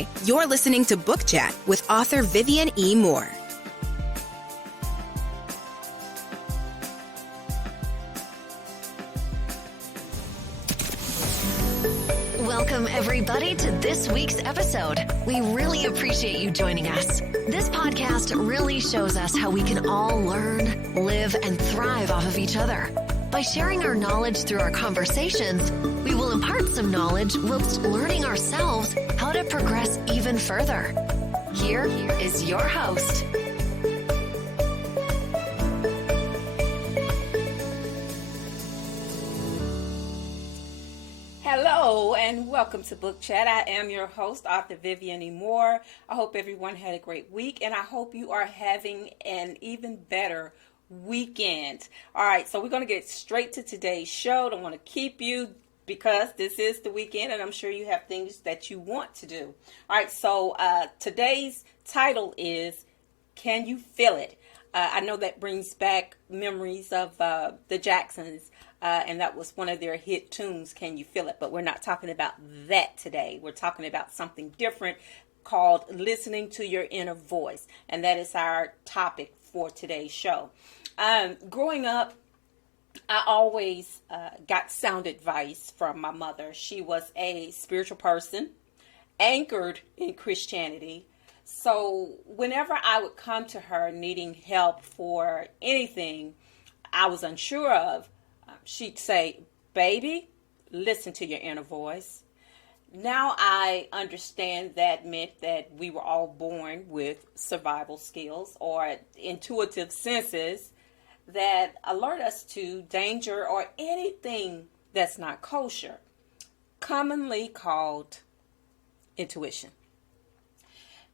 Hi, you're listening to Book Chat with author Vivian E. Moore. Welcome, everybody, to this week's episode. We really appreciate you joining us. This podcast really shows us how we can all learn, live, and thrive off of each other. By sharing our knowledge through our conversations, we will impart some knowledge whilst learning ourselves how to progress even further. Here is your host. Hello and welcome to Book Chat. I am your host, author Vivian E. Moore. I hope everyone had a great week, and I hope you are having an even better weekend. All right, so we're going to get straight to today's show. Don't want to keep you because this is the weekend, and I'm sure you have things that you want to do. All right, so today's title is Can You Feel It? I know that brings back memories of the Jacksons. And that was one of their hit tunes, Can You Feel It? But we're not talking about that today. We're talking about something different called listening to your inner voice. And that is our topic for today's show. Growing up, I always got sound advice from my mother. She was a spiritual person, anchored in Christianity. So whenever I would come to her needing help for anything I was unsure of, she'd say, baby, listen to your inner voice. Now I understand that meant that we were all born with survival skills or intuitive senses that alert us to danger or anything that's not kosher, commonly called intuition.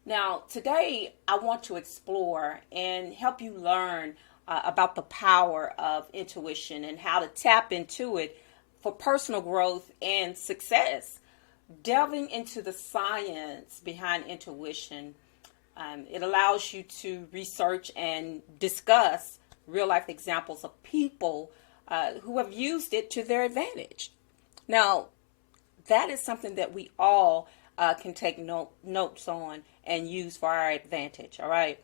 Now, today I want to explore and help you learn about the power of intuition and how to tap into it for personal growth and success. Delving into the science behind intuition, it allows you to research and discuss real-life examples of people who have used it to their advantage. Now, that is something that we all can take notes on and use for our advantage, all right?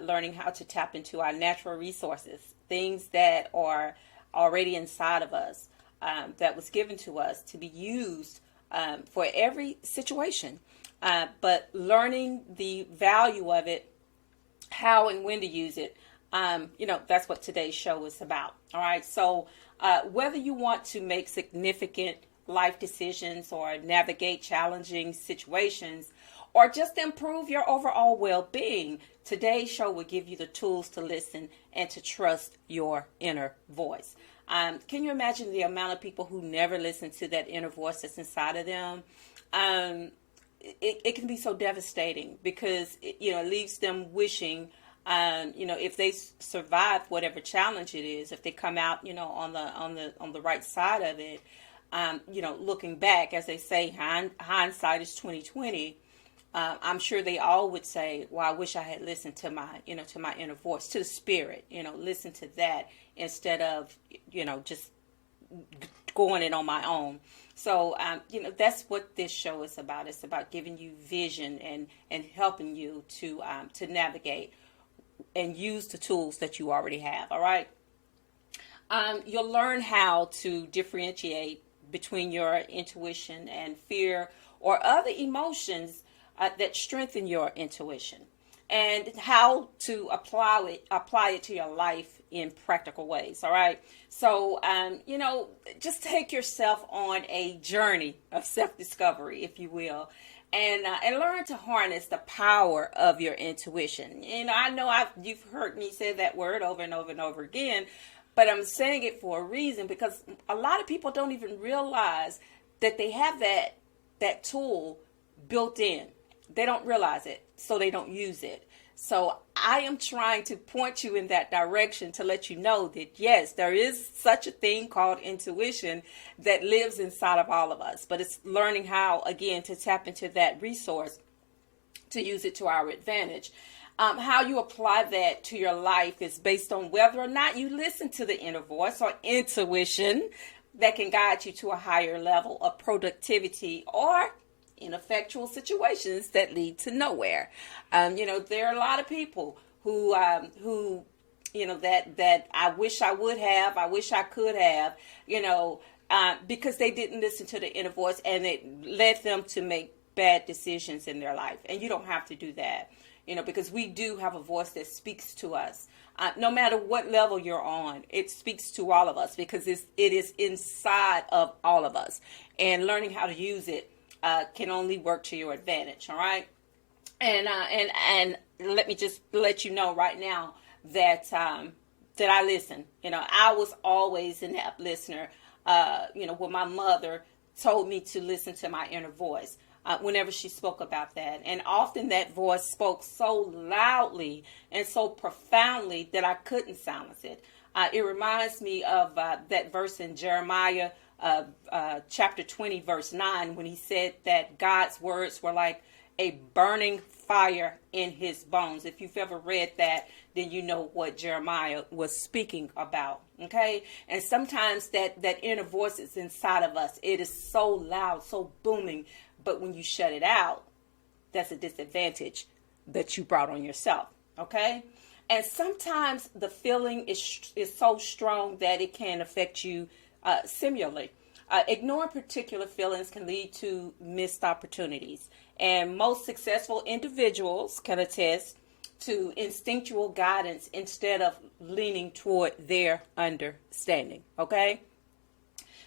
Learning how to tap into our natural resources, things that are already inside of us, that was given to us to be used for every situation. But learning the value of it, how and when to use it, that's what today's show is about. All right. So whether you want to make significant life decisions or navigate challenging situations, or just improve your overall well-being, today's show will give you the tools to listen and to trust your inner voice. Can you imagine the amount of people who never listen to that inner voice that's inside of them? It can be so devastating because it leaves them wishing, if they survive whatever challenge it is, if they come out, on the right side of it, looking back, as they say, hindsight is 20/20. I'm sure they all would say, well, I wish I had listened to my inner voice, to the spirit, listen to that instead of, just going it on my own. So, that's what this show is about. It's about giving you vision and helping you to navigate and use the tools that you already have. All right. You'll learn how to differentiate between your intuition and fear or other emotions that strengthen your intuition, and how to apply it to your life in practical ways. All right. So, just take yourself on a journey of self-discovery, if you will, and learn to harness the power of your intuition. I know you've heard me say that word over and over and over again, but I'm saying it for a reason, because a lot of people don't even realize that they have that tool built in. They don't realize it, so they don't use it. So I am trying to point you in that direction to let you know that, yes, there is such a thing called intuition that lives inside of all of us. But it's learning how, again, to tap into that resource to use it to our advantage. How you apply that to your life is based on whether or not you listen to the inner voice or intuition that can guide you to a higher level of productivity or ineffectual situations that lead to nowhere. There are a lot of people who that I wish I would have, I wish I could have, because they didn't listen to the inner voice, and it led them to make bad decisions in their life. And you don't have to do that, because we do have a voice that speaks to us. No matter what level you're on, it speaks to all of us, because it is inside of all of us. And learning how to use it can only work to your advantage. All right. And let me just let you know right now that I listen. I was always an apt listener. When my mother told me to listen to my inner voice, whenever she spoke about that. And often that voice spoke so loudly and so profoundly that I couldn't silence it. It reminds me of that verse in Jeremiah chapter 20, verse 9, when he said that God's words were like a burning fire in his bones. If you've ever read that, then you know what Jeremiah was speaking about. Okay. And sometimes that inner voice is inside of us. It is so loud, so booming. But when you shut it out, that's a disadvantage that you brought on yourself. Okay. And sometimes the feeling is so strong that it can affect you similarly. Ignoring particular feelings can lead to missed opportunities. And most successful individuals can attest to instinctual guidance instead of leaning toward their understanding. Okay.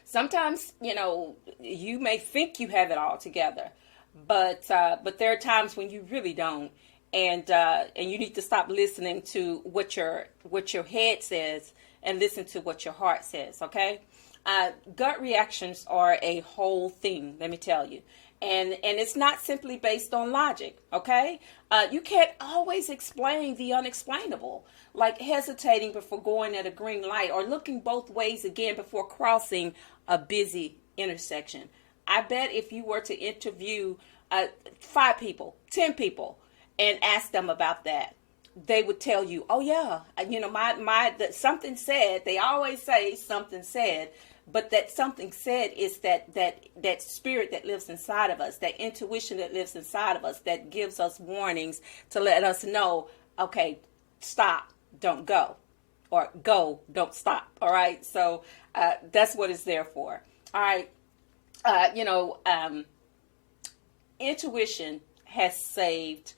Sometimes, you may think you have it all together, but there are times when you really don't. And you need to stop listening to what your head says and listen to what your heart says. Okay. Gut reactions are a whole thing, let me tell you. And it's not simply based on logic, okay? You can't always explain the unexplainable, like hesitating before going at a green light or looking both ways again before crossing a busy intersection. I bet if you were to interview 5 people, 10 people, and ask them about that, they would tell you, oh yeah, something said. They always say something said. But that something said is that spirit that lives inside of us, that intuition that lives inside of us, that gives us warnings to let us know, okay, stop, don't go, or go, don't stop. All right. So that's what it's there for. All right. Intuition has saved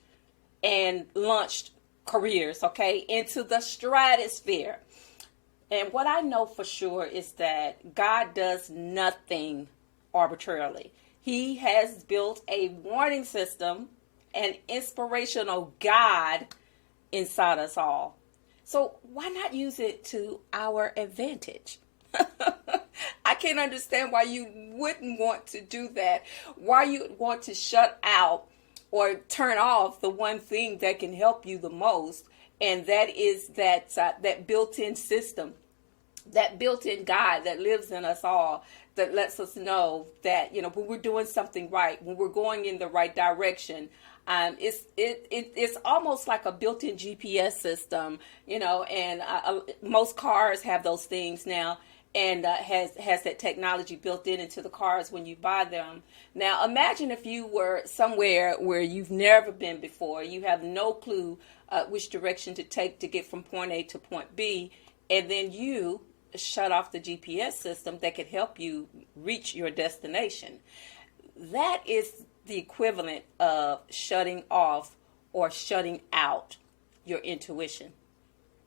and launched careers, okay, into the stratosphere. And what I know for sure is that God does nothing arbitrarily. He has built a warning system, an inspirational guide inside us all. So why not use it to our advantage? I can't understand why you wouldn't want to do that. Why you would want to shut out or turn off the one thing that can help you the most. And that is that built-in system, that built-in guide that lives in us all, that lets us know that, when we're doing something right, when we're going in the right direction. It's almost like a built-in GPS system, and most cars have those things now, and has that technology built into the cars when you buy them. Now, imagine if you were somewhere where you've never been before. You have no clue which direction to take to get from point A to point B, and then you shut off the GPS system that could help you reach your destination. That is the equivalent of shutting off or shutting out your intuition,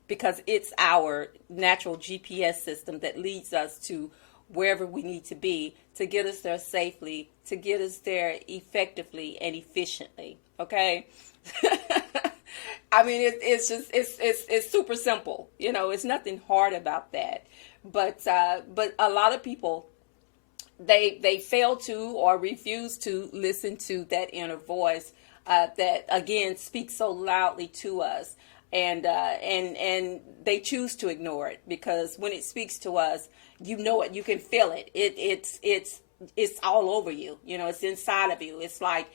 because it's our natural GPS system that leads us to wherever we need to be to get us there safely, to get us there effectively and efficiently. Okay. I mean, it's super simple. It's nothing hard about that. But a lot of people, they fail to or refuse to listen to that inner voice that again speaks so loudly to us, and they choose to ignore it, because when it speaks to us, it, you can feel it. It's all over you. It's inside of you. It's like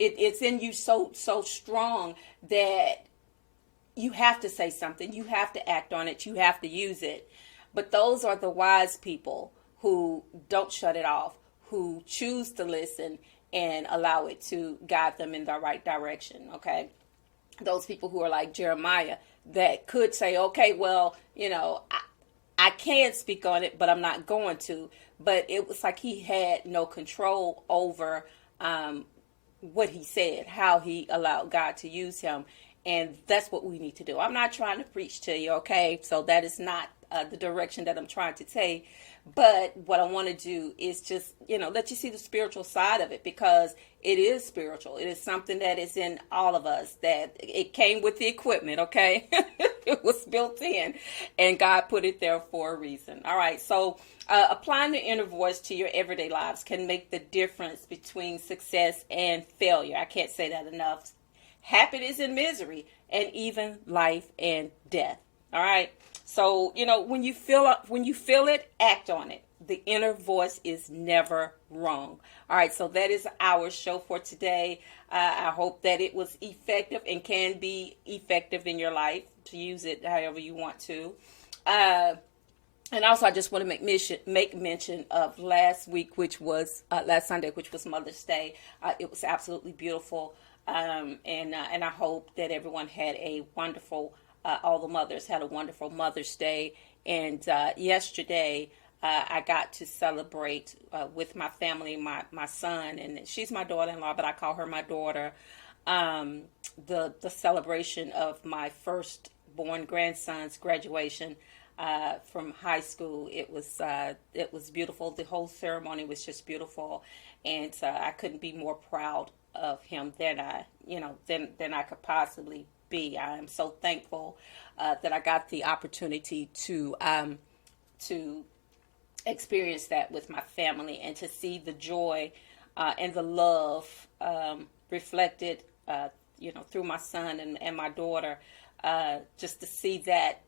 it's in you so strong that you have to say something. You have to act on it. You have to use it. But those are the wise people who don't shut it off, who choose to listen and allow it to guide them in the right direction, okay? Those people who are like Jeremiah that could say, okay, well, I can't speak on it, but I'm not going to. But it was like he had no control over what he said, how he allowed God to use him. And that's what we need to do. I'm not trying to preach to you, okay? So that is not the direction that I'm trying to take. But what I want to do is just, let you see the spiritual side of it, because it is spiritual. It is something that is in all of us, that it came with the equipment, okay? It was built in, and God put it there for a reason. All right, so applying the inner voice to your everyday lives can make the difference between success and failure. I can't say that enough. Happiness and misery, and even life and death. All right. So, when you feel it, act on it. The inner voice is never wrong. All right. So that is our show for today. I hope that it was effective and can be effective in your life, to use it however you want to. And also, I just want to make mention of last Sunday, which was Mother's Day. It was absolutely beautiful. And I hope that everyone had a wonderful, all the mothers had a wonderful Mother's Day. And yesterday, I got to celebrate with my family, my son, and she's my daughter-in-law, but I call her my daughter, the celebration of my firstborn grandson's graduation from high school. It was beautiful. The whole ceremony was just beautiful, and I couldn't be more proud of him than I could possibly be. I am so thankful that I got the opportunity to experience that with my family, and to see the joy and the love reflected through my son and my daughter, just to see that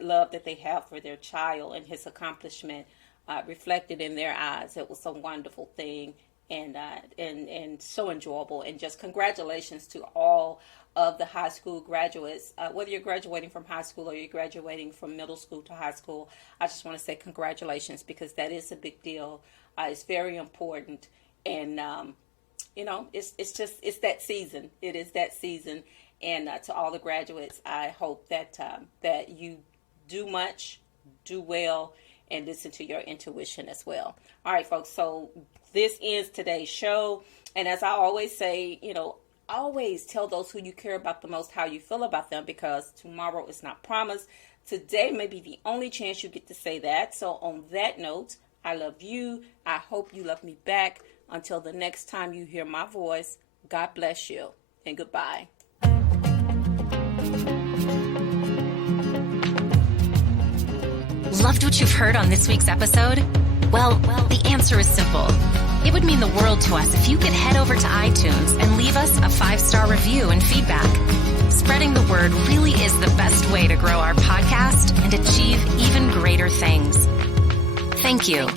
love that they have for their child and his accomplishment reflected in their eyes. It was a wonderful thing, and so enjoyable. And just congratulations to all of the high school graduates, whether you're graduating from high school or you're graduating from middle school to high school. I just want to say congratulations, because that is a big deal. It's very important, and it's that season. It is that season. And to all the graduates, I hope that you do well, and listen to your intuition as well. All right, folks. So this ends today's show. And as I always say, always tell those who you care about the most how you feel about them, because tomorrow is not promised. Today may be the only chance you get to say that. So on that note, I love you. I hope you love me back. Until the next time you hear my voice, God bless you, and goodbye. Loved what you've heard on this week's episode? Well, the answer is simple. It would mean the world to us if you could head over to iTunes and leave us a 5-star review and feedback. Spreading the word really is the best way to grow our podcast and achieve even greater things. Thank you.